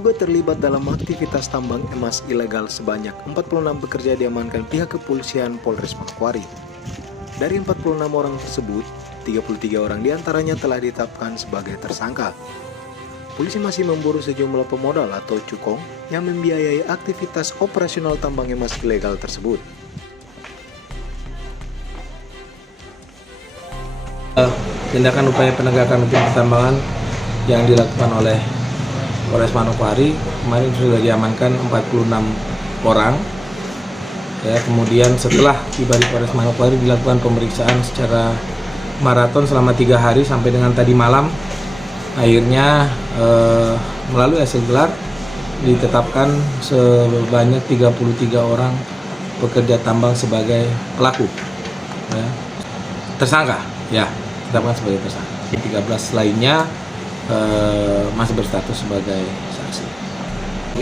diduga terlibat dalam aktivitas tambang emas ilegal sebanyak 46 pekerja diamankan pihak kepolisian Polres Manokwari. Dari 46 orang tersebut, 33 orang diantaranya telah ditetapkan sebagai tersangka. Polisi masih memburu sejumlah pemodal atau cukong yang membiayai aktivitas operasional tambang emas ilegal tersebut. Tindakan upaya penegakan hukum pertambangan yang dilakukan oleh Polres Manokwari kemarin sudah diamankan 46 orang. Ya, kemudian setelah tiba di Polres Manokwari dilakukan pemeriksaan secara maraton selama 3 hari sampai dengan tadi malam. Akhirnya melalui hasil gelar ditetapkan sebanyak 33 orang pekerja tambang sebagai pelaku, ya. Tersangka, ya, ditetapkan sebagai tersangka. 13 lainnya masih berstatus sebagai saksi.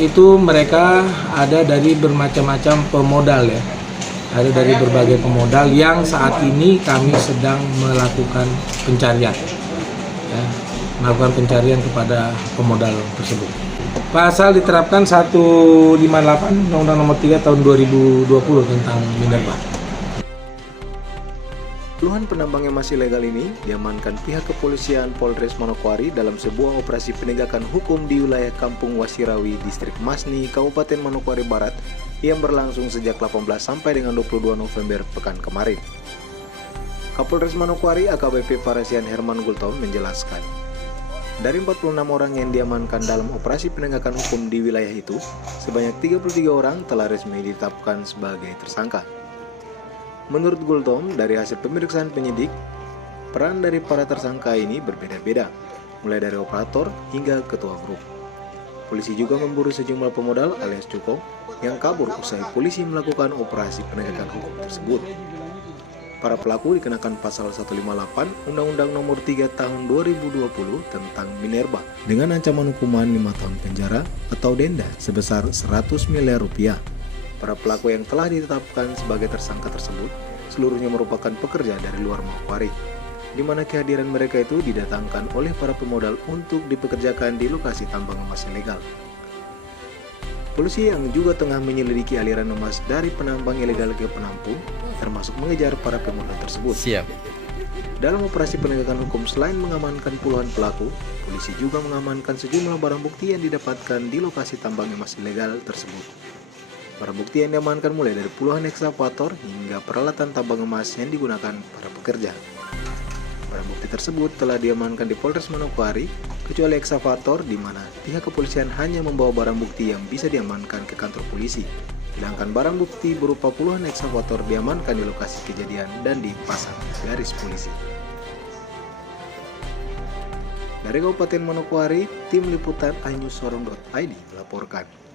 Itu mereka ada dari bermacam-macam pemodal, ya. Ada dari berbagai pemodal yang saat ini kami sedang melakukan pencarian, ya, melakukan pencarian kepada pemodal tersebut. Pasal diterapkan 158 Undang-Undang Nomor 3 Tahun 2020 tentang minerba. Puluhan penambang emas ilegal ini diamankan pihak kepolisian Polres Manokwari dalam sebuah operasi penegakan hukum di wilayah Kampung Wasirawi, Distrik Masni, Kabupaten Manokwari Barat yang berlangsung sejak 18 sampai dengan 22 November pekan kemarin. Kapolres Manokwari AKBP Farasian Herman Gultom menjelaskan, dari 46 orang yang diamankan dalam operasi penegakan hukum di wilayah itu, sebanyak 33 orang telah resmi ditetapkan sebagai tersangka. Menurut Gultom, dari hasil pemeriksaan penyidik, peran dari para tersangka ini berbeda-beda, mulai dari operator hingga ketua grup. Polisi juga memburu sejumlah pemodal alias cukong yang kabur usai polisi melakukan operasi penegakan hukum tersebut. Para pelaku dikenakan pasal 158 Undang-Undang Nomor 3 Tahun 2020 tentang minerba dengan ancaman hukuman 5 tahun penjara atau denda sebesar 100 miliar rupiah. Para pelaku yang telah ditetapkan sebagai tersangka tersebut seluruhnya merupakan pekerja dari luar Manokwari, di mana kehadiran mereka itu didatangkan oleh para pemodal untuk dipekerjakan di lokasi tambang emas ilegal. Polisi yang juga tengah menyelidiki aliran emas dari penambang ilegal ke penampung, termasuk mengejar para pemodal tersebut. Siap. Dalam operasi penegakan hukum, selain mengamankan puluhan pelaku, polisi juga mengamankan sejumlah barang bukti yang didapatkan di lokasi tambang emas ilegal tersebut. Barang bukti yang diamankan mulai dari puluhan ekskavator hingga peralatan tambang emas yang digunakan para pekerja. Barang bukti tersebut telah diamankan di Polres Manokwari, kecuali ekskavator di mana pihak kepolisian hanya membawa barang bukti yang bisa diamankan ke kantor polisi. Sedangkan barang bukti berupa puluhan ekskavator diamankan di lokasi kejadian dan dipasang garis polisi. Dari Kabupaten Manokwari, tim liputan iNewsForum.id melaporkan.